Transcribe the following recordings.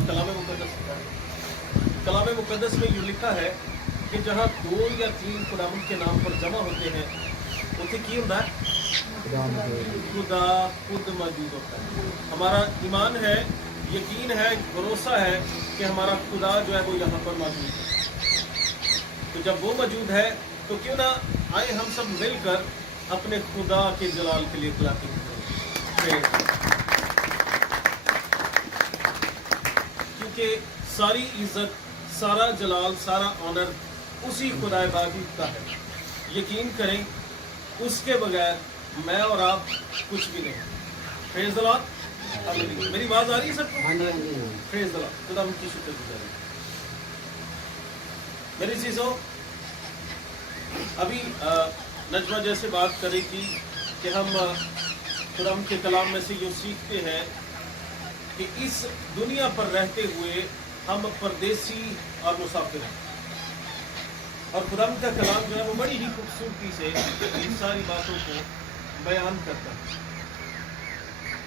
اور کلام مقدس ہوتا ہے۔ کلام مقدس میں یوں لکھا ہے کہ جہاں 2 یا 3 خداوند کے نام پر جمع ہوتے ہیں اتنے کی ہوتا ہے؟ خدا خود موجود ہوتا ہے۔ ہمارا ایمان ہے، یقین ہے، بھروسہ ہے کہ ہمارا خدا جو ہے وہ یہاں پر موجود ہے۔ تو جب وہ موجود ہے تو کیوں نہ آئے ہم سب مل کر اپنے خدا کے جلال کے لیے کلاپنگ کریں، کیونکہ ساری عزت، سارا جلال، سارا آنر اسی خدا باقی کا ہے۔ یقین کریں اس کے بغیر میں اور آپ کچھ بھی نہیں۔ پریز دی لارڈ۔ میری آواز آ رہی ہے سب کو؟ پریز دی لارڈ۔ خدا ان کی شکر گزار ہے۔ میری چیزوں، ابھی نجمہ جیسے بات کری تھی کہ ہم خدا کے کلام میں سے یہ سیکھتے ہیں کہ اس دنیا پر رہتے ہوئے ہم پردیسی اور مسافر ہیں، اور خدا کا کلام جو ہے وہ بڑی ہی خوبصورتی سے ان ساری باتوں کو بیان کرتا ہے۔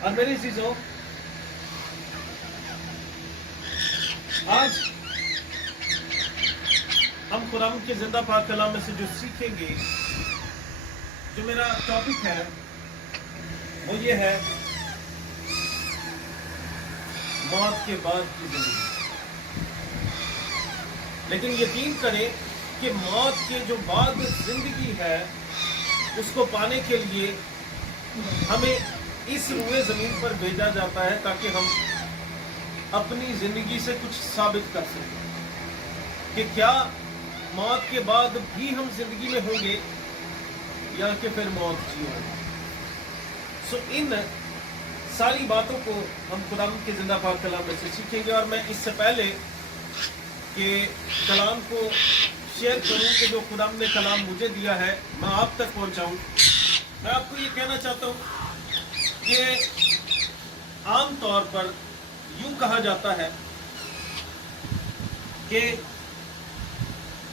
اور میری چیزوں، آج ہم خدا کے زندہ پاک کلام میں سے جو سیکھیں گے، جو میرا ٹاپک ہے وہ یہ ہے موت کے بعد کی زندگی۔ لیکن یقین کریں کہ موت کے جو بعد زندگی ہے اس کو پانے کے لیے ہمیں اس روئے زمین پر بھیجا جاتا ہے تاکہ ہم اپنی زندگی سے کچھ ثابت کر سکیں کہ کیا موت کے بعد بھی ہم زندگی میں ہوں گے یا کہ پھر موت جی ہوگی۔ سو ان ساری باتوں کو ہم خدا کے زندہ پاک کلام میں سے سیکھیں گے، اور میں اس سے پہلے کہ کلام کو شیئر کروں کہ جو خدا نے کلام مجھے دیا ہے میں آپ تک پہنچاؤں، میں آپ کو یہ کہنا چاہتا ہوں کہ عام طور پر یوں کہا جاتا ہے کہ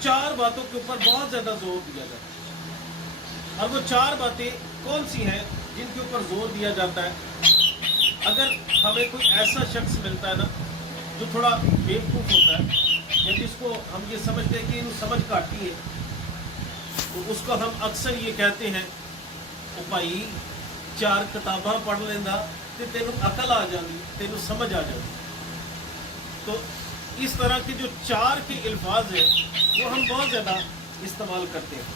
4 باتوں کے اوپر بہت زیادہ زور دیا جاتا ہے، اور وہ 4 باتیں کون سی ہیں جن کے اوپر زور دیا جاتا ہے؟ اگر ہمیں کوئی ایسا شخص ملتا ہے نا جو تھوڑا بیوقوف ہوتا ہے، یا جس کو ہم یہ سمجھتے ہیں کہ انہوں سمجھ کاٹی ہے، تو اس کو ہم اکثر یہ کہتے ہیں کہ بھائی 4 کتاباں پڑھ لینا تو تینوں عقل آ جاتی، تینوں سمجھ آ جاتی۔ تو اس طرح کے جو 4 کے الفاظ ہیں وہ ہم بہت زیادہ استعمال کرتے ہیں،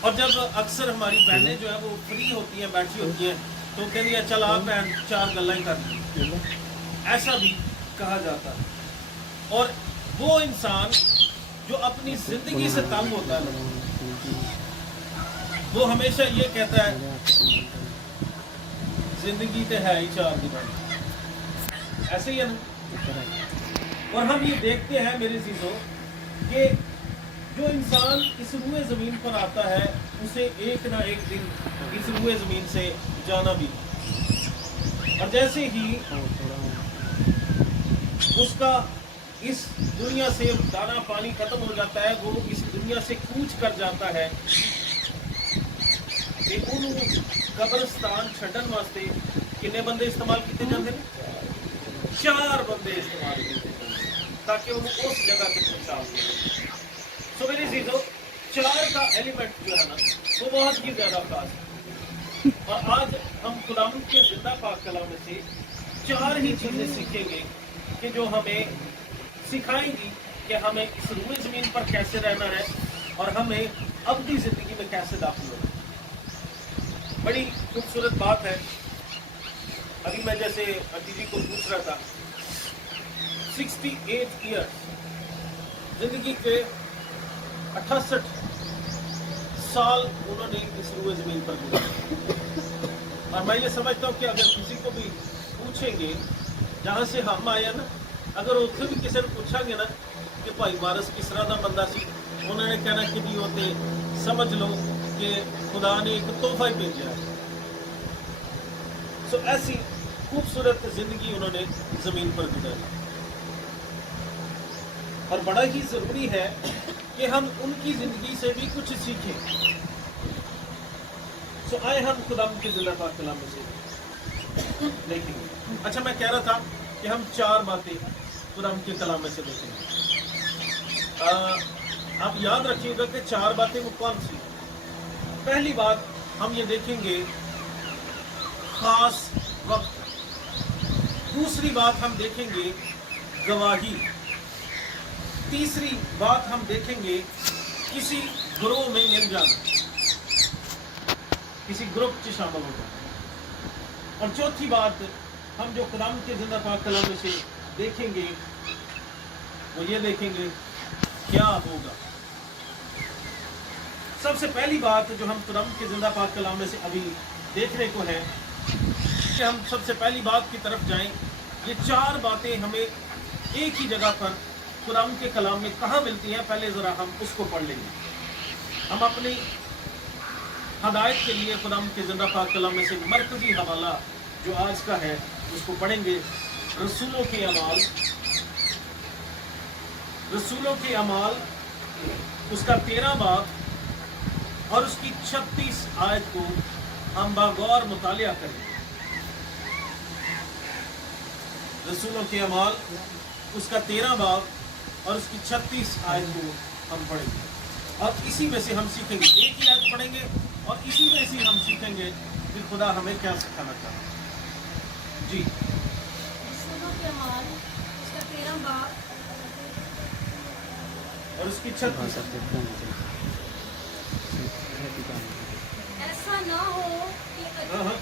اور جب اکثر ہماری بہنیں جو ہے وہ فری ہوتی ہیں، بیٹھی ہوتی ہیں، تو کہتی ہیں چل آپ بہن 4 گلیں کر لیں، ایسا بھی کہا جاتا ہے۔ اور وہ انسان جو اپنی زندگی سے تنگ ہوتا ہے وہ ہمیشہ یہ کہتا ہے زندگی تو ہے ہی 4 دیواری، ایسے ہی ہے نا۔ اور ہم یہ دیکھتے ہیں میری چیزوں کہ جو انسان اس روئے زمین پر آتا ہے اسے ایک نہ ایک دن اس روئے زمین سے جانا بھی، اور جیسے ہی اس کا اس دنیا سے دانا پانی ختم ہو جاتا ہے، وہ اس دنیا سے کوچ کر جاتا ہے کہ انہوں قبرستان چھڈن واسطے کتنے بندے استعمال کیتے جاتے ہیں؟ 4 بندے استعمال کیتے جاتے ہیں تاکہ وہ اس جگہ پہ پہنچا سکے۔ سو میری چیزوں، 4 کا ایلیمنٹ جو ہے نا وہ بہت ہی زیادہ خاص ہے، اور آج ہم خدا کے زندہ پاک کلام میں سے 4 ہی چیزیں سیکھیں گے کہ جو ہمیں سکھائیں گی کہ ہمیں اس روئے زمین پر کیسے رہنا ہے اور ہمیں ابدی زندگی میں کیسے داخل ہونا ہے۔ بڑی خوبصورت بات ہے، ابھی میں جیسے دیدی کو پوچھ رہا تھا، 68 ایئر زندگی کے 68 سال انہوں نے اس روئے زمین پر گزارے، اور میں یہ سمجھتا ہوں کہ اگر کسی کو بھی پوچھیں گے جہاں سے ہم آئے نا، اگر اتنے بھی کسی نے پوچھا گے نا کہ بھائی وارث کس طرح کا بندہ سی، انہوں نے کہنا کہ بھی ہوتے سمجھ لو کہ خدا نے ایک تحفہ ہی بھیجا ہے۔ سو ایسی خوبصورت زندگی انہوں نے زمین پر گزاری، اور بڑا ہی ضروری ہے کہ ہم ان کی زندگی سے بھی کچھ سیکھیں۔ سو آئے ہم خدا کے زندہ پاک کلام میں سے دیکھیں گے۔ اچھا، میں کہہ رہا تھا कि हम 4 बातें कुरान के कलाम में से देखेंगे। आप याद रखिएगा कि 4 बातें वो कौन सी। पहली बात हम ये देखेंगे खास वक्त, दूसरी बात हम देखेंगे गवाही, तीसरी बात हम देखेंगे किसी ग्रोह में मिल जाना, किसी ग्रुप से शामिल हो जाना, और चौथी बात हम जो कुरान के जिंदा पाक कलाम में से देखेंगे वो ये देखेंगे क्या होगा। सबसे पहली बात जो हम कुरान के जिंदा पाक कलाम में से अभी देखने को है कि हम सबसे पहली बात की तरफ जाएं। ये 4 बातें हमें एक ही जगह पर कुरान के कलाम में कहाँ मिलती हैं, पहले ज़रा हम उसको पढ़ लेंगे। हम अपनी हदायत के लिए कुरान के जिंदा पाक कलाम में से मरकजी हवाला जो आज का है उसको पढ़ेंगे। रसूलों के अमाल उसका 13 बाब और उसकी 36 आयत को हम बागौर मुतालिया करेंगे। रसूलों के अमाल उसका 13 बाब और उसकी 36 आयत को हम पढ़ेंगे, और इसी में से हम सीखेंगे। एक ही आयत पढ़ेंगे और इसी में से हम सीखेंगे कि खुदा हमें क्या सिखाना चाहता है। जी, रसूलों के अमाल उसका 13 बाब और उसकी 36। ऐसा ना हो कि हाँ,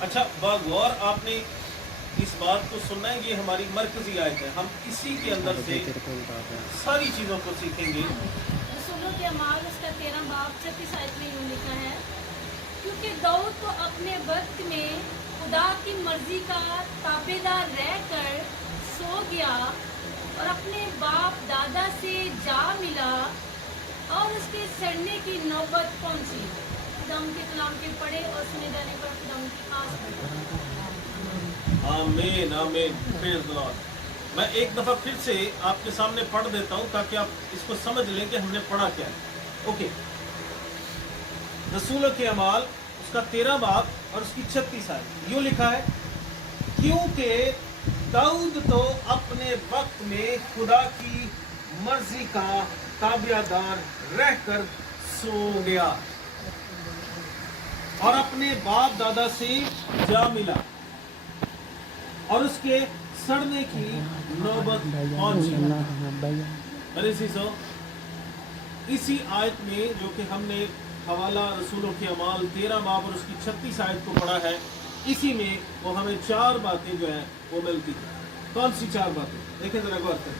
अच्छा, बागौर आपने इस बात को सुनना है, ये हमारी मरकजी आयत है। हम इसी के अंदर से सारी चीज़ों को सीखेंगे। रसूलों के अमाल उसका 13 बाब 36 आयत में यूँ लिखा है, क्योंकि दाऊद तो अपने वक्त में खुदा की मर्जी का ताबेदार रहकर सो गया और अपने बाप दादा से जा मिला और उसके सड़ने की नौबत पहुंची। खुदा के कलाम के पढ़े और सुने जाने पर खुदा की खास आमीन आमीन, प्रेज़ द लॉर्ड। मैं एक दफ़ा फिर से आपके सामने पढ़ देता हूँ ताकि आप इसको समझ लें कि हमने पढ़ा क्या है। ओके, रसूलों के अमाल उसका 13 बाब और उसकी 36 आयत यूँ लिखा है, क्योंकि दाऊद तो अपने वक्त में खुदा की मर्जी का ताबियादार रहकर सो गया और अपने बाप दादा से जा मिला और उसके सड़ने की नौबत पहुंची। अरे सीसो, इसी आयत में जो कि हमने हवाला रसूलों के अमाल 13 बाब और उसकी 36 आयत को पढ़ा है, इसी में वो हमें 4 बातें जो है वो मिलती है। कौन सी 4 बातें? देखें जरा गौर करें।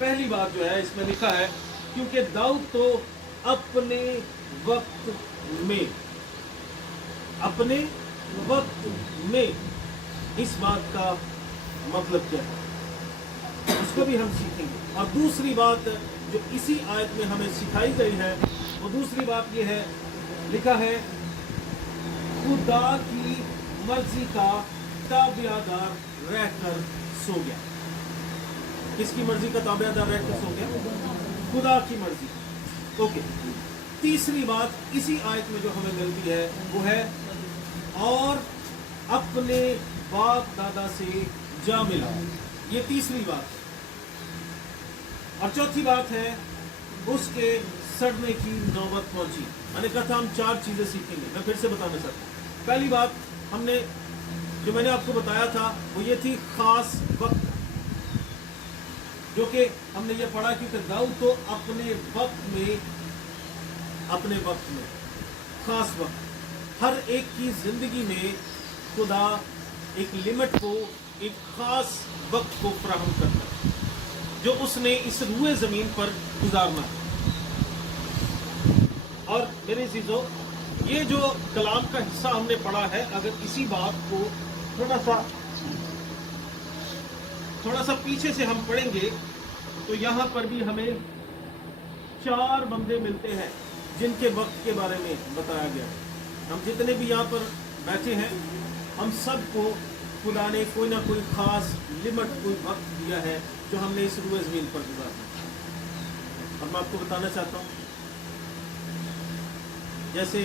पहली बात जो है इसमें लिखा है, क्योंकि दाऊद तो अपने वक्त में, इस बात का मतलब क्या है उसको भी हम सीखेंगे। और दूसरी बात जो इसी आयत में हमें सिखाई गई है, वो दूसरी बात ये है, लिखा है खुदा की मर्जी का ताबियादार रहकर सो गया। किसकी मर्जी का ताबियादार रहकर सो गया? खुदा की मर्जी। ओके, तीसरी बात इसी आयत में जो हमें मिलती है वो है और अपने बाप दादा से जा मिला। ये तीसरी बात। और चौथी बात है उसके सड़ने की नौबत पहुंची। मैंने कहा था हम 4 चीजें सीखेंगे, मैं फिर से बताना चाहता हूँ। पहली बात हमने जो मैंने आपको बताया था वो ये थी खास वक्त, जो कि हमने ये पढ़ा क्योंकि दाऊद तो अपने वक्त में खास वक्त, हर एक की जिंदगी में खुदा एक लिमिट को, एक खास वक्त को फराहम करता है जो उसने इस रूए जमीन पर गुजारना है। और मेरे चीजों, ये जो कलाम का हिस्सा हमने पढ़ा है, अगर इसी बात को थोड़ा सा पीछे से हम पढ़ेंगे तो यहाँ पर भी हमें 4 बंदे मिलते हैं जिनके वक्त के बारे में बताया गया है। हम जितने भी यहाँ पर बैठे हैं, हम सबको खुदा ने कोई ना कोई खास लिमिट, कोई वक्त दिया है जो हमने इस रूए ज़मीन पर गुजारना है। और मैं आपको बताना चाहता हूँ, जैसे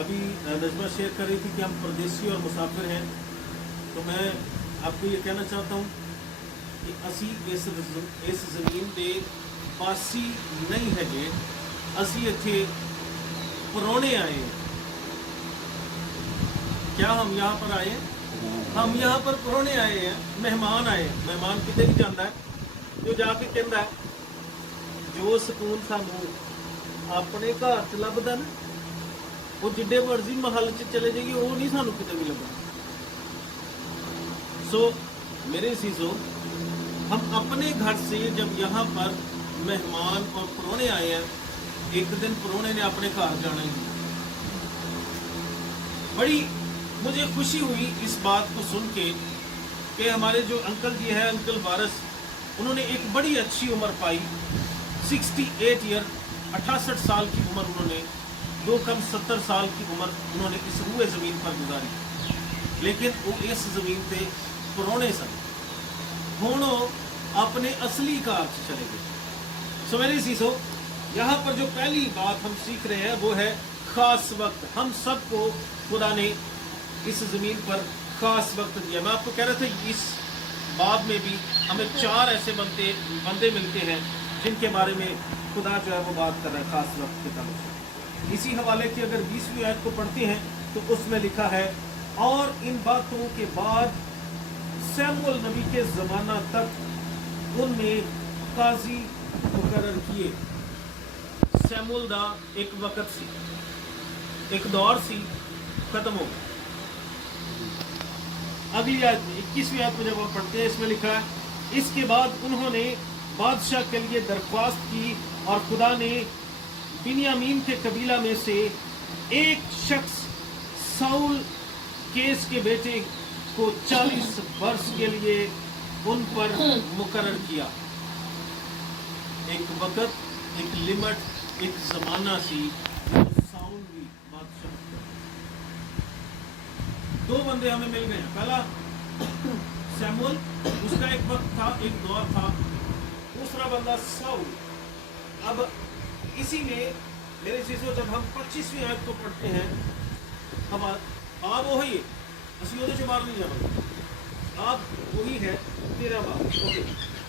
अभी नजमा शेयर कर रही थी कि हम परदेसी और मुसाफिर हैं, तो मैं आपको ये कहना चाहता हूँ कि असी इस ज़मीन के वासी नहीं है, असी इत्थे परोने आए हैं। क्या हम यहाँ पर आए हैं? हम यहाँ पर परोने आए हैं, मेहमान आए हैं। मेहमान कितने नहीं जाता है, जो जाके कहता है जो सुकून सानू अपने घर च लभदा ना, वो जिड्डे मर्जी महल च चले जाइए, वो नहीं सानू किते भी लभदा। सो मेरे सीजो, हम अपने घर से जब यहाँ पर मेहमान और परोने आए हैं, एक दिन परोने ने अपने घर जाना है। बड़ी मुझे खुशी हुई इस बात को सुन के कि हमारे जो अंकल जी है, अंकल वारिस, उन्होंने एक बड़ी अच्छी उम्र पाई, 68 ईयर, 68 साल की उम्र उन्होंने, 2 कम 70 साल की उम्र उन्होंने इस रूए ज़मीन पर गुजारी। लेकिन वो इस ज़मीन पे पुराने सन, हुण अपने असली कार से चले गए। सो मेरे सीसो, यहाँ पर जो पहली बात हम सीख रहे हैं वो है खास वक्त। हम सबको खुदा ने इस ज़मीन पर खास वक्त दिया। मैं आपको कह रहा था, इस बाब में भी हमें 4 ऐसे बंदे मिलते हैं जिनके बारे में खुदा जो है वो बात कर रहा है खास वक्त के ताल्लुक से। इसी हवाले की अगर 20वीं आयत को पढ़ते हैं तो उसमें लिखा है, और इन बातों के बाद सैमुअल नबी के ज़माना तक उनने काजी मुकर्रर किए। सैमुअल दा एक वक्त सी, एक दौर सी, खत्म हो गया। अगली आयत में 21वीं आयत में जब हम पढ़ते हैं, इसमें लिखा है, इसके बाद उन्होंने बादशाह के लिए दरख्वास्त की और खुदा ने बिन्यामीन के कबीला में से एक शख्स साउल केस के बेटे को 40 वर्ष के लिए उन पर मुकर्रर किया। एक वक्त, एक लिमिट, एक जमाना सी, साउल भी बादशाह। 2 बंदे हमें मिल गए हैं। पहला सैमुअल, उसका एक वक्त था, एक दौर था। दूसरा बंदा साउल। अब इसी में मेरे चीजों, जब हम 25वीं आयत को पढ़ते हैं, हम आप वही असली से बाहर नहीं जाना, आप वही है 13 बार। ओके,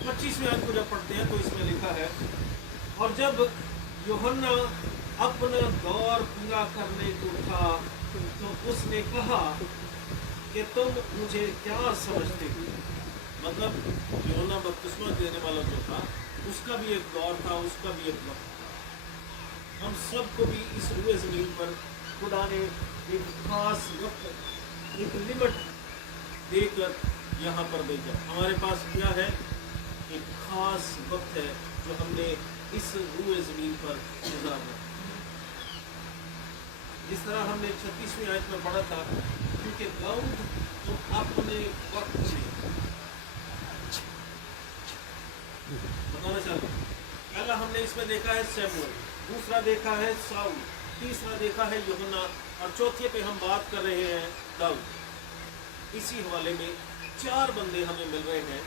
25वीं आयत को जब पढ़ते हैं तो इसमें लिखा है, और जब यूहन्ना अपना दौर पूरा करने को था तो उसने कहा कि तुम मुझे क्या समझते हो। मतलब यूहन्ना बपतिस्मा देने वाला जो था, उसका भी एक दौर था, उसका भी एक वक्त था। हम सबको भी इस रूए ज़मीन पर खुदा ने एक खास वक्त, एक लिमिट देकर यहाँ पर भेजा। हमारे पास क्या है? एक खास वक्त है जो हमने इस रूए ज़मीन पर गुजारना। जिस तरह हमने 36वीं आयत में पढ़ा था, क्योंकि दाऊद तो अपने वक्त में बताना चाहता हूँ। पहला हमने इसमें देखा है सैमुअल, दूसरा देखा है साउल, तीसरा देखा है यूहन्ना, और चौथे पे हम बात कर रहे हैं दाऊद। इसी हवाले में 4 बंदे हमें मिल रहे हैं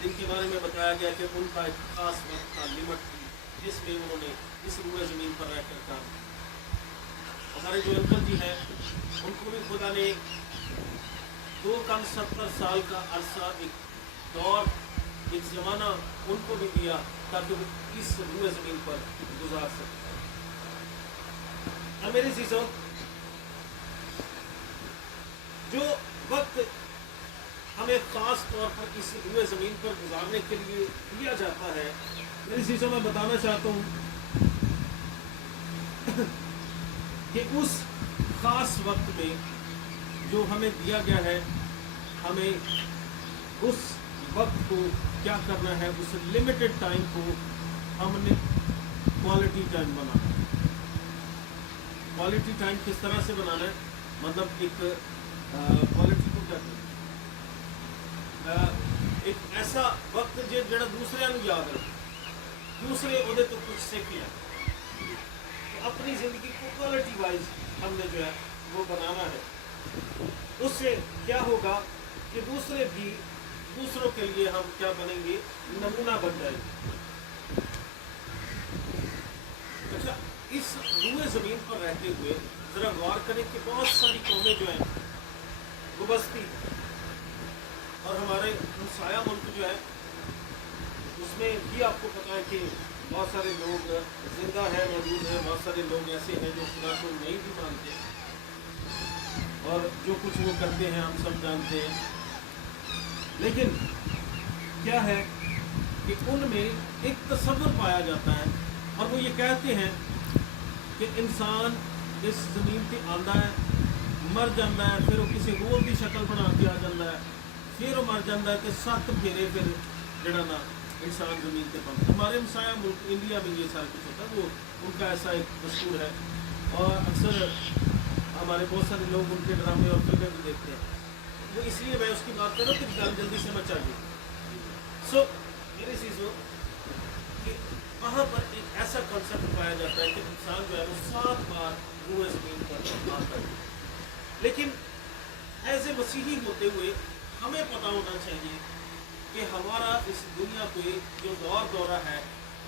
जिनके बारे में बताया गया कि उनका एक खास वक्त था, लिमिट थी, जिसमें उन्होंने इस रूए ज़मीन पर रहकर काम किया। हमारे जो अंकल जी हैं, उनको भी खुदा ने 2 कम 70 साल का अरसा, एक दौर, एक ज़माना उनको भी दिया ताकि वो इस रूए ज़मीन पर गुजार सके। अब मेरे चीज़ों, जो वक्त हमें ख़ास तौर पर इस रूए ज़मीन पर गुजारने के लिए दिया जाता है, मेरी चीज़ों में बताना चाहता हूँ कि उस ख़ास वक्त में जो हमें दिया गया है, हमें उस वक्त को क्या करना है, उस लिमिटेड टाइम को हमने क्वालिटी टाइम बनाना है। क्वालिटी टाइम किस तरह से बनाना है? मतलब एक क्वालिटी को क्या करना, एक ऐसा वक्त जो दूसरे याद रखे, दूसरे ਉਹਦੇ ਤੋਂ कुछ सीख लिया। कि अपनी ज़िंदगी को क्वालिटी वाइज हमने जो है वो बनाना है। उससे क्या होगा कि दूसरों के लिए हम क्या बनेंगे, नमूना बन जाएंगे। अच्छा, इस रुए ज़मीन पर रहते हुए ज़रा गौर करें कि बहुत सारी कौमें जो हैं वो बस्ती, और हमारे हमसाया मुल्क जो है उसमें भी आपको पता है कि बहुत सारे लोग जिंदा हैं, मौजूद हैं, बहुत सारे लोग ऐसे हैं जो खुदा को नहीं भी मानते, और जो कुछ वो करते हैं हम सब जानते हैं। लेकिन क्या है कि उनमें एक तसव्वुर पाया जाता है, और वो ये कहते हैं कि इंसान इस ज़मीन पे आंदा है, मर जाता है, फिर वो किसी रूह की शक्ल बना के आ जाता है, फिर वो मर जाता है, तो 7 फेरे फिर जड़ा ना इंसान ज़मीन पे पड़ता। हमारे हमसाया मुल्क इंडिया में ये सारा कुछ होता है, वो उनका ऐसा एक दस्तूर है, और अक्सर हमारे बहुत सारे लोग उनके ड्रामे और फिल्में भी देखते हैं। वो इसलिए मैं उसकी बात करूँ कि जल्दी से मचा दी। सो मेरी चीज़ हो कि वहाँ पर एक ऐसा कॉन्सेप्ट पाया जाता है कि इंसान जो है वो 7 बार रूए ज़मीन पर आता है। लेकिन एज ए मसीही होते हुए हमें पता होना चाहिए कि हमारा इस दुनिया पे जो दौरा है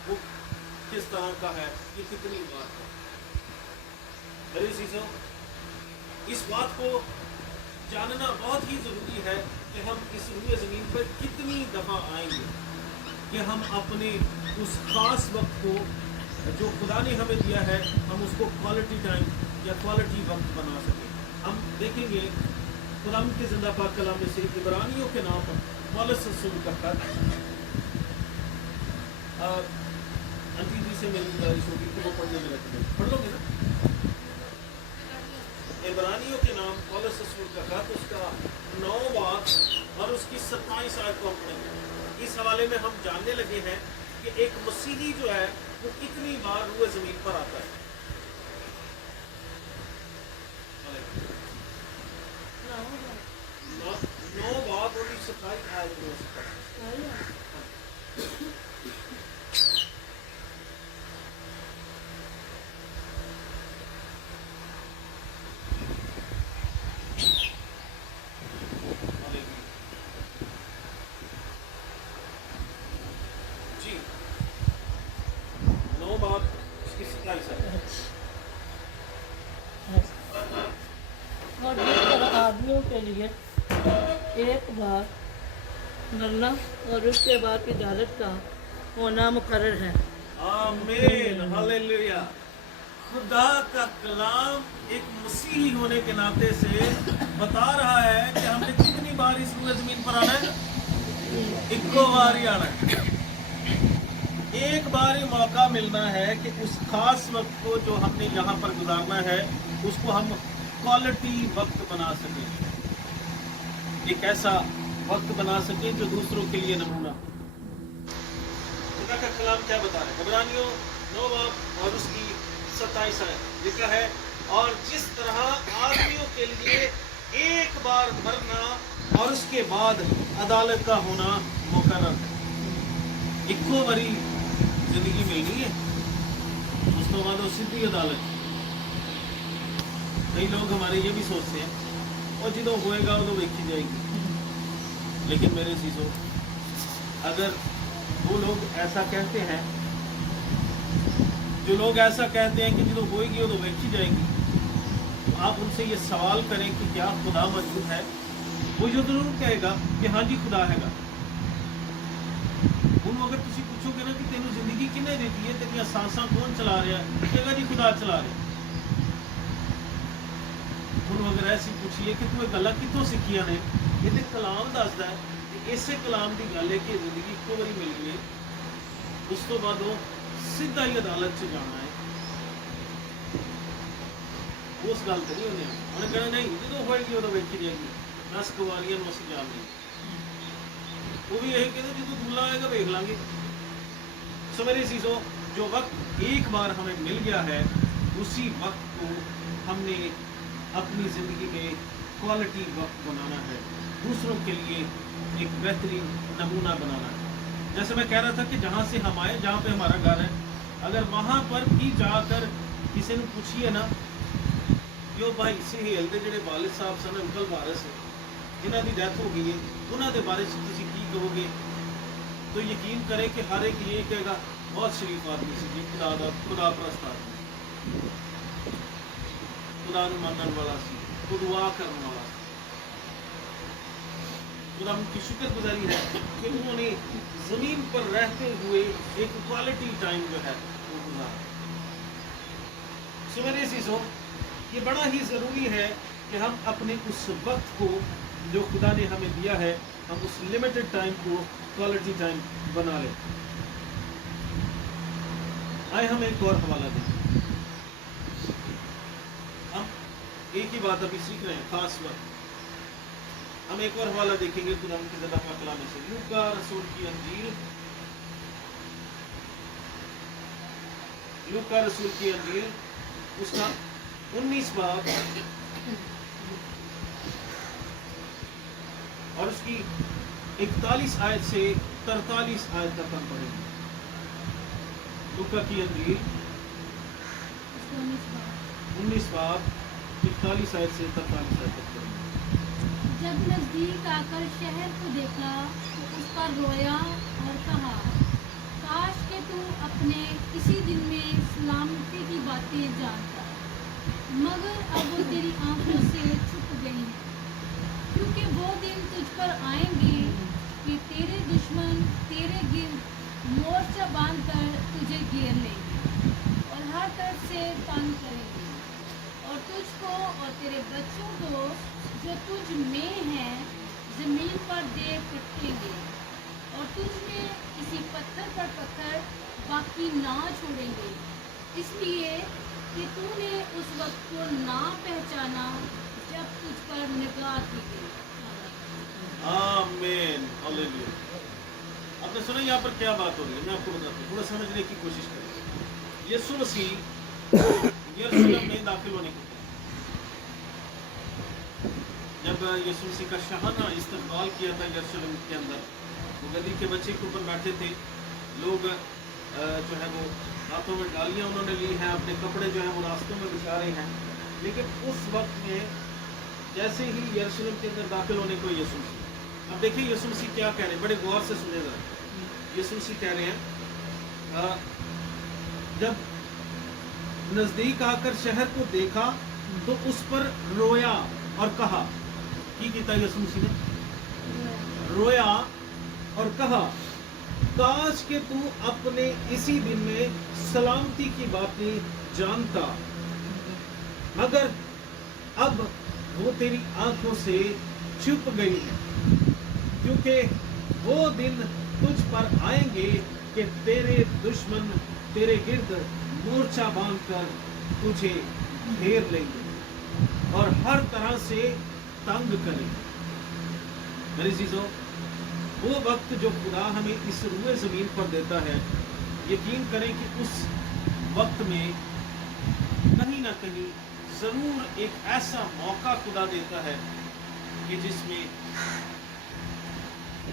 वो किस तरह का है, ये कितनी बार का। मेरी चीज़ों, इस बात को जानना बहुत ही ज़रूरी है कि हम इस रुए ज़मीन पर कितनी दफ़ा आएंगे, कि हम अपने उस ख़ास वक्त को जो खुदा ने हमें दिया है हम उसको क्वालिटी टाइम या क्वालिटी वक्त बना सकें। हम देखेंगे खुदा के ज़िंदा पाक कलाम में से इब्रानियों के नाम पर पौलुस रसूल का खत, अंटी जी से मेरी गुजारिश होगी कि वो पढ़ने में रखें, पढ़ लोगे ना? इब्रानियों के नाम पौलुस रसूल का खत, उसका 9 बाब और उसकी 27 आयत को पढ़ेंगे। इस हवाले में हम जानने लगे हैं कि एक मसीही जो है वो कितनी बार रुए ज़मीन पर आता है। 9 बाब और 27 आयत में उसका जी 9 बाब उसकी 27 आयत। और जिस तरह आदमियों के लिए एक बार मरना और उसके बाद की अदालत का होना मुकर्रर है। आमीन, हालेलुया। खुदा का कलाम एक मसीही होने के नाते से बता रहा है कि हमने कितनी बार इस रुए ज़मीन पर आना है, इक्को बार ही आना है। एक बार ही मौका मिलना है कि उस खास वक्त को जो हमने यहाँ पर गुजारना है उसको हम क्वालिटी वक्त बना सकें, एक ऐसा वक्त बना सकें जो दूसरों के लिए नमूना। खुदा का कलाम क्या बता रहा है? इब्रानियों 9 बाब और उसकी 27 आयत लिखा है, और जिस तरह आदमियों के लिए एक बार मरना और उसके बाद अदालत का होना मुकर्रर है। इक्को बारी जिंदगी मिलनी है, उस तो बाद सीधी अदालत। कई लोग हमारे ये भी सोचते हैं और जो होएगा वो देखी जाएगी। लेकिन मेरे चीज़ों, अगर वो लोग ऐसा कहते हैं, जो लोग ऐसा कहते हैं कि जो होएगी वो देखी जाएगी, तो आप उनसे ये सवाल करें कि क्या खुदा मौजूद है? वो जो जरूर कहेगा कि हाँ जी खुदा हैगा। उन्होंने अगर तुम पूछोगे ना कि तेनों जिंदगी किन्ने देती है, तेरिया सांसा कौन चला रहा है, कहेगा जी खुदा चला रहा है। उन्होंने अगर ऐसी पूछिए कि तू गल्लां कितों सीखियां ने, ये तो कलाम दसदा है कि इसे कलाम की गल है कि जिंदगी इक्को बारी मिलनी है, उस तो बाद वो सीधा ही अदालत च जाना है। उस गल तो नहीं उन्हें कहना नहीं जो होएगी उदों वेखी जाएगी, 10 कुवारियां नूं असीं जान नहीं। वो भी यही कहते जो दूल्हा आएगा देख लांगे। सो मेरी चीज़ों, जो वक्त एक बार हमें मिल गया है उसी वक्त को हमने अपनी ज़िंदगी में क्वालिटी वक्त बनाना है, दूसरों के लिए एक बेहतरीन नमूना बनाना है। जैसे मैं कह रहा था कि जहाँ से हम आए, जहाँ पे हमारा घर है, अगर वहाँ पर भी जाकर ਕਿਸੇ ਨੂੰ ਪੁੱਛੀਏ ਨਾ ਕਿ ਉਹ ਭਾਈ ਸੁਹੇਲ ਦੇ ਜਿਹੜੇ ਵਾਲਿਦ ਸਾਹਿਬ ਸਨ ਅੰਕਲ ਵਾਰਿਸ, ਜਿਨ੍ਹਾਂ ਦੀ ਡੈਥ ਹੋ ਗਈ ਹੈ, ਉਹਨਾਂ ਦੇ ਬਾਰੇ 'ਚ ਤੁਸੀਂ ਕੀ ਕਹੋਗੇ? تو یقین کرے کہ ہر ایک یہ کہے گا بہت شریف آدمی سی جی، خدا پرست آدمی، خدا نو منن والا سی، دعا کرنے والا سی۔ خدا ان کی شکر گزاری ہے کہ انہوں نے زمین پر رہتے ہوئے ایک کوالٹی ٹائم جو ہے وہ گزارا۔ سو میرے عزیزوں، یہ بڑا ہی ضروری ہے کہ ہم اپنے اس وقت کو جو خدا نے ہمیں دیا ہے، ہم اس لمیٹڈ ٹائم کو کوالٹی ٹائم بنا لیں۔ آئے ہم ایک اور حوالہ دیں، ہم ایک ہی بات ابھی سیکھ رہے ہیں، خاص وقت ہم ایک اور حوالہ دیکھیں گے خدا کی زندہ پاک کلام سے، لوکا رسول کی انجیل، لوکا رسول کی انجیل اس کا 19 باب اور اس کی 41 آیت سے 43 آیت تک ہم پڑھیں گے۔ لوکا کی انجیل 19 باب 41 آیت سے 43 آیت تک پڑھیں گے۔ جب نزدیک آ کر شہر کو دیکھا تو اس پر رویا اور کہا، کاش کہ تو اپنے اسی دن میں سلامتی کی باتیں جانتا، مگر اب وہ تیری آنکھوں سے چھپ گئی ہیں، کیونکہ وہ دن تجھ پر آئیں گے کہ تیرے دشمن تیرے گرد مورچہ باندھ کر تجھے گھیر لیں گے اور ہر طرف سے تنگ کریں گے، اور تجھ کو اور تیرے بچوں کو جو تجھ میں ہیں زمین پر دے پٹیں گے، اور تجھ میں کسی پتھر پر پتھر باقی نہ چھوڑیں گے، اس لیے کہ تو نے اس وقت کو نہ پہچانا جب تجھ پر نگاہ کی گئی۔ آمین، ہاللیلویا۔ آپ نے سنا یہاں پر کیا بات ہو رہی ہے؟ میں آپ کو بتاتا ہوں، تھوڑا سمجھنے کی کوشش کریں۔ یسوع مسیح یروشلم میں داخل ہونے کو جب یسوع مسیح کا شاہانہ استقبال کیا تھا یروشلم کے اندر، وہ گدی کے بچے کے اوپر بیٹھے تھے، لوگ جو ہے وہ ہاتھوں میں ڈالیاں انہوں نے لی ہیں، اپنے کپڑے جو ہیں وہ راستوں میں بچھا رہے ہیں، لیکن اس وقت میں جیسے ہی یروشلم کے اندر داخل ہونے کو یسوع مسیح، اب دیکھیں یسوع مسیح کیا کہہ رہے ہیں، بڑے غور سے سنیں ذرا۔ یسوع مسیح کہہ رہے ہیں جب نزدیک آ کر شہر کو دیکھا تو اس پر رویا اور کہا، کی کہتا یسوع مسیح نے؟ رویا اور کہا، کاش کہ تو اپنے اسی دن میں سلامتی کی باتیں جانتا، مگر اب وہ تیری آنکھوں سے چھپ گئی ہے، کیونکہ وہ دن تجھ پر آئیں گے کہ تیرے دشمن تیرے گرد مورچہ باندھ کر تجھے گھیر لیں گے اور ہر طرح سے تنگ کریں گے۔ میرے عزیزوں، وہ وقت جو خدا ہمیں اس روئے زمین پر دیتا ہے، یقین کریں کہ اس وقت میں کہیں نہ کہیں ضرور ایک ایسا موقع خدا دیتا ہے کہ جس میں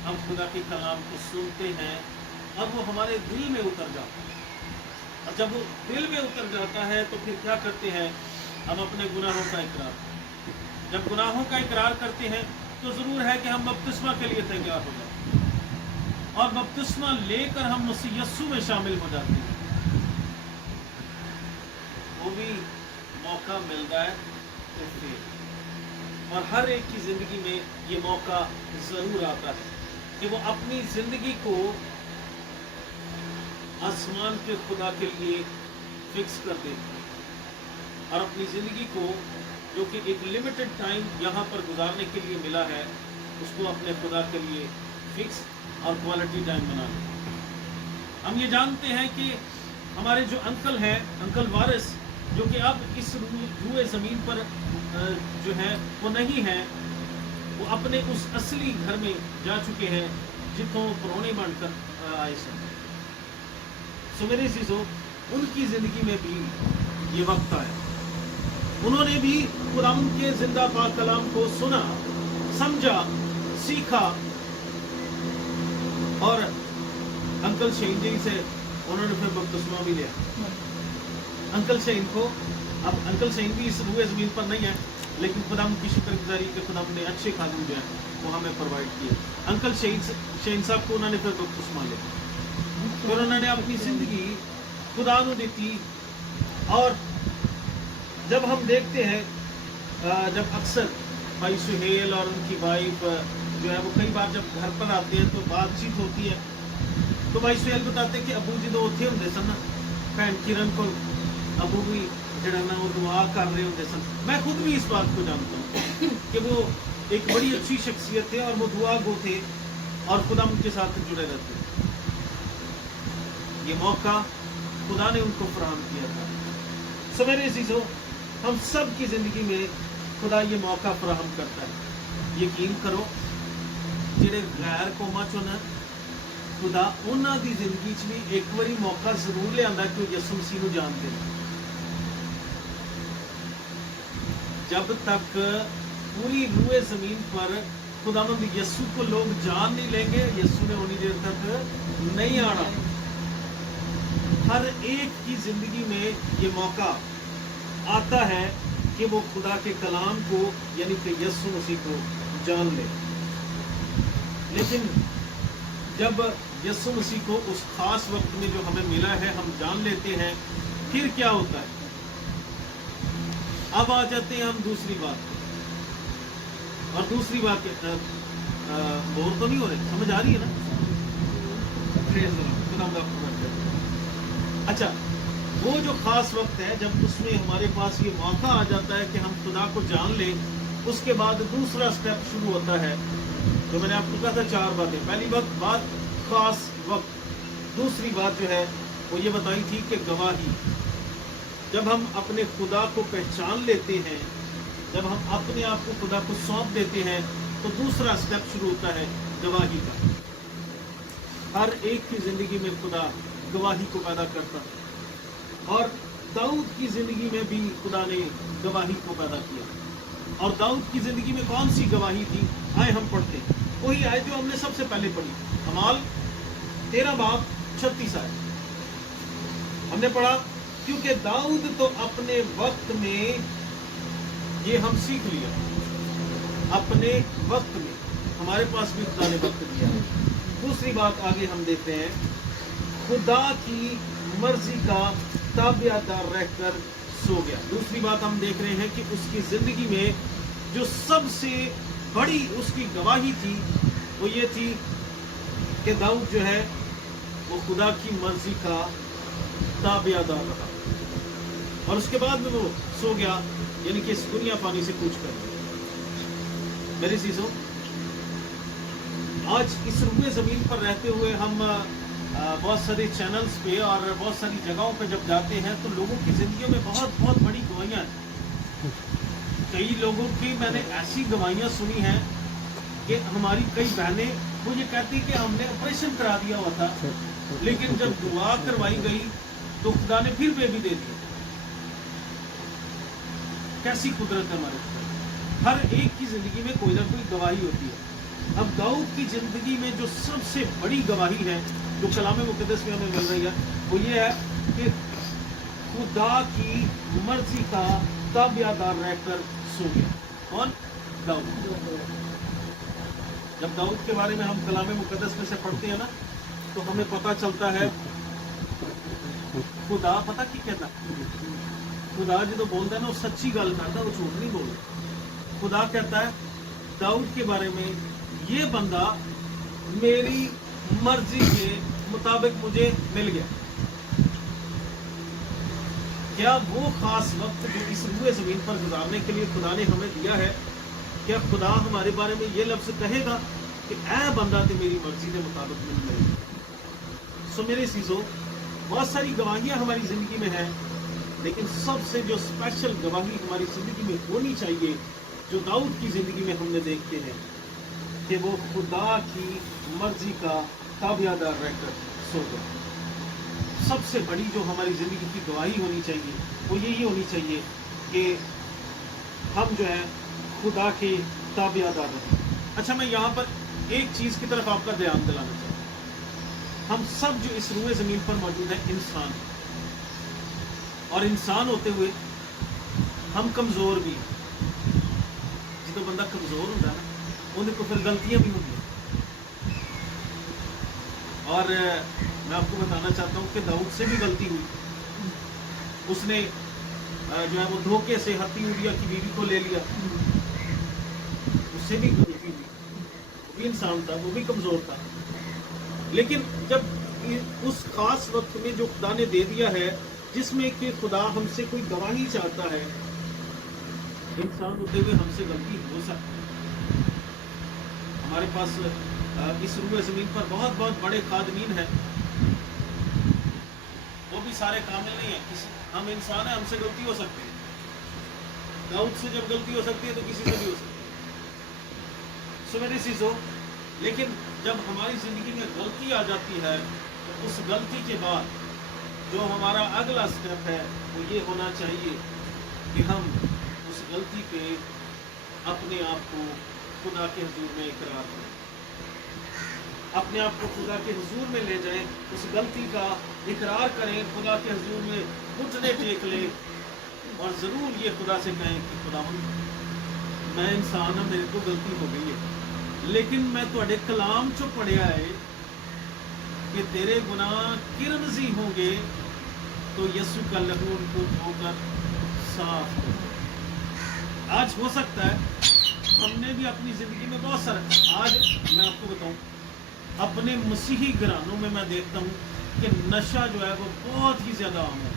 ہم خدا کے کلام کو سنتے ہیں اور وہ ہمارے دل میں اتر جاتا ہے، اور جب وہ دل میں اتر جاتا ہے تو پھر کیا کرتے ہیں؟ ہم اپنے گناہوں کا اقرار کرتے ہیں۔ جب گناہوں کا اقرار کرتے ہیں تو ضرور ہے کہ ہم بپتسمہ کے لیے تیار ہو جاتے ہیں، اور بپتسمہ لے کر ہم مسیح یسوع میں شامل ہو جاتے ہیں۔ وہ بھی موقع ملتا ہے تو پھر، اور ہر ایک کی زندگی میں یہ موقع ضرور آتا ہے کہ وہ اپنی زندگی کو آسمان کے خدا کے لیے فکس کر دے، اور اپنی زندگی کو جو کہ ایک لمیٹڈ ٹائم یہاں پر گزارنے کے لیے ملا ہے، اس کو اپنے خدا کے لیے فکس اور کوالٹی ٹائم بنا لے۔ ہم یہ جانتے ہیں کہ ہمارے جو انکل ہیں، انکل وارث، جو کہ اب اس روئے زمین پر جو ہے وہ نہیں ہیں، وہ اپنے اس اصلی گھر میں جا چکے ہیں جتوں پرونے بن کر آئے سن۔ سو میرے عزیزوں، ان کی زندگی میں بھی یہ وقت آیا، انہوں نے بھی قرآن کے زندہ پاک کلام کو سنا، سمجھا، سیکھا، اور انکل شہین جی سے انہوں نے پھر بپتسمہ بھی لیا۔ अंकल शहीन को, अब अंकल शहीन भी इस रूए ज़मीन पर नहीं है, लेकिन खुदा की शुक्रगुजारी के खुदा ने अच्छे खादिम जो है वो हमें प्रोवाइड किए। अंकल शहीन साहब को उन्होंने फिर बपतिस्मा लिया, फिर उन्होंने अपनी ज़िंदगी खुदा को दी थी। और जब हम देखते हैं, जब अक्सर भाई सुहेल और उनकी वाइफ जो है वो कई बार जब घर पर आते हैं तो बातचीत होती है, तो भाई सुहेल बताते कि अबू जी तो उत्थे होंदे सन ना भैन किरण को, अबू भी जड़ा ना वो दुआ कर रहे होंदे सन। मैं खुद भी इस बात को जानता हूँ कि वो एक बड़ी अच्छी शख्सियत थे और वो दुआ गो थे और खुदा उनके साथ जुड़े रहते। ये मौका खुदा ने उनको फराहम किया था। सो मेरे अज़ीज़ों, हम सब की ज़िंदगी में खुदा ये मौका फराहम करता है। यकीन करो जिहड़े गैर कौमां चों न खुदा उन्हां दी जिंदगी च भी एक बारी मौका जरूर लिआंदा कि वो यसू मसीह नूं जानदे ने। जब तक पूरी रूए ज़मीन पर खुदावंद यसू को लोग जान नहीं लेंगे, यसू ने उन्हीं देर तक नहीं आना। हर एक की जिंदगी में ये मौका आता है कि वो खुदा के कलाम को यानी कि यसू मसीह को जान ले। लेकिन जब यसू मसीह को उस खास वक्त में जो हमें मिला है हम जान लेते हैं, फिर क्या होता है? अब आ जाते हैं हम दूसरी बात पे। और दूसरी बात बोर तो नहीं हो रहे, समझ आ रही है ना? अच्छा, वो जो खास वक्त है जब उसमें हमारे पास ये मौका आ जाता है कि हम खुदा को जान लें, उसके बाद दूसरा स्टेप शुरू होता है जो मैंने आपको कहा था। 4 बातें। पहली बात खास वक्त। दूसरी बात जो है वो ये बताई थी कि गवाही। जब हम अपने खुदा को पहचान लेते हैं, जब हम अपने आप को खुदा को सौंप देते हैं, तो दूसरा स्टेप शुरू होता है गवाही का। हर एक की जिंदगी में खुदा गवाही को पैदा करता है और दाऊद की जिंदगी में भी खुदा ने गवाही को पैदा किया। और दाऊद की जिंदगी में कौन सी गवाही थी? आए हम पढ़ते हैं वही आयत जो हमने सबसे पहले पढ़ी, अमाल 13 बाब 36 आयत हमने पढ़ा। क्योंकि दाऊद तो अपने वक्त में, ये हम सीख लिया, अपने वक्त में हमारे पास भी खुदा ने वक्त दिया। दूसरी बात आगे हम देखते हैं, खुदा की मर्जी का ताबेदार रहकर सो गया। दूसरी बात हम देख रहे हैं कि उसकी जिंदगी में जो सबसे बड़ी उसकी गवाही थी वो ये थी कि दाऊद जो है वो खुदा की मर्जी का ताबेदार रहा और उसके बाद में वो सो गया, यानी कि इस दुनिया पानी से कूच कर। मेरे चीजों, आज इस रूए ज़मीन पर रहते हुए हम बहुत सारे चैनल्स पे और बहुत सारी जगहों पे जब जाते हैं तो लोगों की जिंदगियों में बहुत बहुत बड़ी गवाहियाँ हैं। कई लोगों की मैंने ऐसी गवाहियाँ सुनी हैं कि हमारी कई बहनें वो ये कहती कि हमने ऑपरेशन करा दिया हुआ था, लेकिन जब दुआ करवाई गई तो खुदा ने फिर बेबी दे दिया। कैसी कुदरत है हमारे खुदा। हर एक की जिंदगी में कोई ना कोई गवाही होती है। अब दाऊद की जिंदगी में जो सबसे बड़ी गवाही है जो कलाम मुक़द्दस में हमें मिल रही है वो ये है कि खुदा की मर्जी का ताबेदार रहकर सो गया। कौन? दाऊद। जब दाऊद के बारे में हम कलाम मुक़द्दस में से पढ़ते हैं ना तो हमें पता चलता है खुदा पता की कहता, खुदा जो बोलता है ना वो सच्ची गल करता, वो झूठ नहीं बोलता। खुदा कहता है दाऊद के बारे में, ये बंदा मेरी मर्जी के मुताबिक मुझे मिल गया। क्या वो खास वक्त जो इस रूए ज़मीन पर गुजारने के लिए खुदा ने हमें दिया है, क्या खुदा हमारे बारे में ये लफ्ज़ कहेगा कि ऐ बंदा ते मेरी मर्जी के मुताबिक मिल गया? सो मेरे चीज़ों, बहुत सारी गवाहियाँ हमारी ज़िंदगी में हैं, लेकिन सबसे जो स्पेशल गवाही हमारी ज़िंदगी में होनी चाहिए जो दाऊद की ज़िंदगी में हमने देखते हैं कि वो खुदा की मर्जी का ताबेदार रहकर सो गया। सबसे बड़ी जो हमारी ज़िंदगी की गवाही होनी चाहिए वो यही होनी चाहिए कि हम जो है खुदा के ताबेदार रहें। अच्छा, मैं यहाँ पर एक चीज़ की तरफ आपका ध्यान दिलाना चाहता हूँ। हम सब जो इस रूए ज़मीन पर मौजूद हैं इंसान, और इंसान होते हुए हम कमज़ोर भी जो बंदा कमज़ोर होता है ना उन्हें को फिर गलतियां भी होती हैं। और मैं आपको बताना चाहता हूँ कि दाऊद से भी गलती हुई। उसने जो है वो धोखे से हत्ती उरिया की बीवी को ले लिया, उससे भी गलती हुई। वो भी इंसान था, वो भी कमज़ोर था, लेकिन जब उस खास वक्त में जो खुदा ने दे दिया है जिसमें कि खुदा हमसे कोई गवाही चाहता है, इंसान होते हुए हमसे गलती हो सकती है। हमारे पास इस रूए ज़मीन पर बहुत बहुत बड़े खादमीन हैं, वो भी सारे कामिल नहीं है। हम इंसान हैं, हमसे गलती हो सकती है। दाऊद से जब गलती हो सकती है तो किसी से भी हो सकती है। सो मेरी चीज़ों, लेकिन जब हमारी ज़िंदगी में गलती आ जाती है तो उस गलती के बाद जो हमारा अगला स्टेप है वो ये होना चाहिए कि हम उस गलती पे अपने आप को खुदा के हुजूर में इकरार करें, अपने आप को खुदा के हुजूर में ले जाएं, उस गलती का इकरार करें, खुदा के हुजूर में घुटने टेक लें और ज़रूर ये खुदा से कहें कि खुदा मैं इंसान हूं, मेरे को गलती हो गई है, लेकिन मैं तुहाडे कलाम चो पढ़िया है कि तेरे गुनाह किरमजी होंगे तो यसु का लहू उनको धोकर साफ हो। आज हो सकता है हमने भी अपनी जिंदगी में बहुत सारे, आज मैं आपको बताऊं अपने मसीही घरानों में मैं देखता हूं कि नशा जो है वो बहुत ही ज्यादा आम है।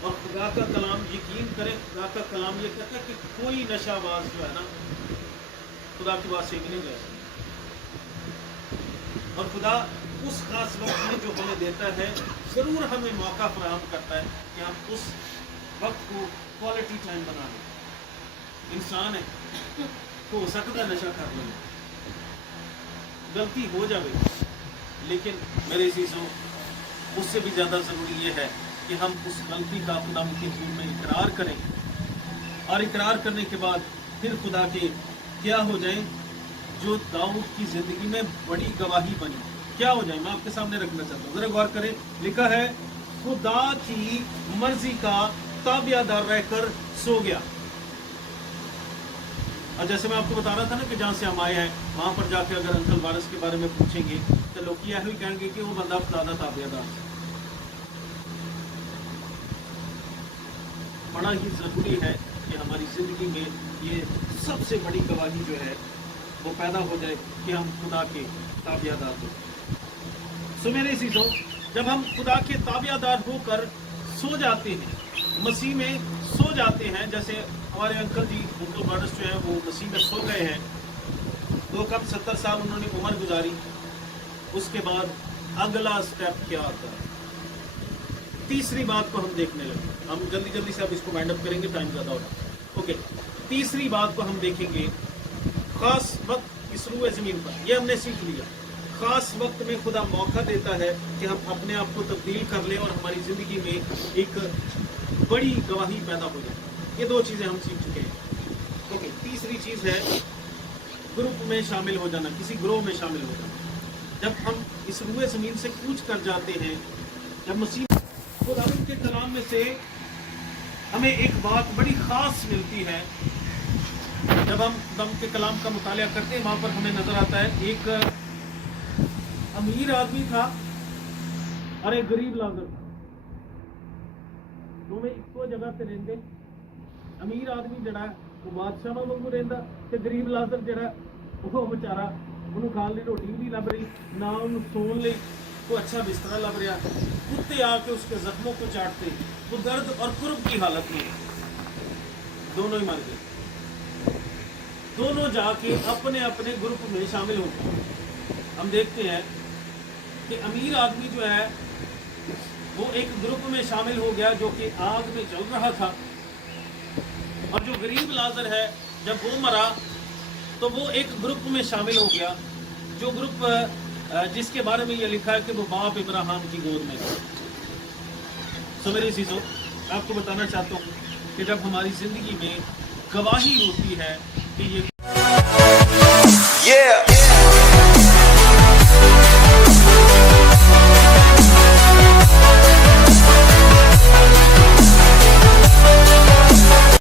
और खुदा का कलाम, यकीन करें, खुदा का कलाम ये कहता है कि कोई नशाबाज जो है ना खुदा की बात से भी नहीं जा सकता। और खुदा उस खास वक्त में जो हमें देता है जरूर हमें मौका फराहम करता है कि हम उस वक्त को क्वालिटी टाइम बना लें। इंसान है तो हो सकता है नशा कर लें, गलती हो जाए, लेकिन मेरे चीज़ों उससे भी ज़्यादा ज़रूरी ये है कि हम उस गलती का खुदा के हुजूर में इकरार करें और इकरार करने के बाद फिर खुदा के क्या हो जाए जो दाऊद की ज़िंदगी में बड़ी गवाही बनी, क्या हो जाए मैं आपके सामने रखना चाहता हूँ। ज़रा गौर करें, लिखा है खुदा की मर्जी का ताबियादार रहकर सो गया। और जैसे मैं आपको बता रहा था ना कि जहाँ से हम आए हैं वहाँ पर जाके अगर अंकल वारिस के बारे में पूछेंगे तो लोग यह ही कहेंगे कि वो बंदा खुदा दा ताबियादार। बड़ा ही ज़रूरी है कि हमारी ज़िंदगी में ये सबसे बड़ी गवाही जो है वो पैदा हो जाए कि हम खुदा के ताबियादार हो। सो मेरे चीज़ों, जब हम खुदा के ताबियादार होकर सो जाते हैं, मसीह में सो जाते हैं, जैसे हमारे अंकल जी अंकल वारिस जो है वो मसीह में सो गए हैं, तो कम 70 साल उन्होंने उम्र गुजारी। उसके बाद अगला स्टेप क्या आता है? तीसरी बात को हम देखने लगे, हम जल्दी जल्दी से अब इसको वाइंड अप करेंगे, टाइम ज़्यादा हो रहा है। ओके, तीसरी बात को हम देखेंगे, खास वक्त इस रूए ज़मीन पर, ये हमने सीख लिया। खास वक्त में खुदा मौका देता है कि हम अपने आप को तब्दील कर लें और हमारी ज़िंदगी में एक बड़ी गवाही पैदा हो जाए। ये दो चीज़ें हम सीख चुके हैं। ओके, तीसरी चीज़ है ग्रुप में शामिल हो जाना, किसी ग्रोह में शामिल हो जाना। जब हम इस रूए ज़मीन से कूच कर जाते हैं, जब मसीह खुदा के कलाम में से हमें एक बात बड़ी ख़ास मिलती है, जब हम दम के कलाम का मुतालिया करते हैं वहाँ पर हमें नज़र आता है एक अमीर आदमी था और एक गरीब लाज़र था। दोवें इक्को जगह ते रहिंदे। अमीर आदमी जड़ा वो बादशाह वांगू रहिंदा ते गरीब लाज़र जड़ा वो बेचारा उन्होंने खाने लई रोटी भी नहीं लभ रही, ना उन्होंने सोने लई कोई अच्छा बिस्तरा लभ रहा। कुत्ते आके उसके जख्मों को चाटते, वो दर्द और कुर्ब की हालत में दोनों ही मर गए। दोनों जाके अपने अपने ग्रुप में शामिल हो गए। हम देखते हैं कि अमीर आदमी जो है वो एक ग्रुप में शामिल हो गया जो कि आग में जल रहा था, और जो गरीब लाज़र है जब वो मरा तो वो एक ग्रुप में शामिल हो गया, जो ग्रुप जिसके बारे में ये लिखा है कि वो बाप इब्राहिम की गोद में था। सो मेरी चीज़ों, आपको बताना चाहता हूँ कि जब हमारी ज़िंदगी में गवाही होती है कि ये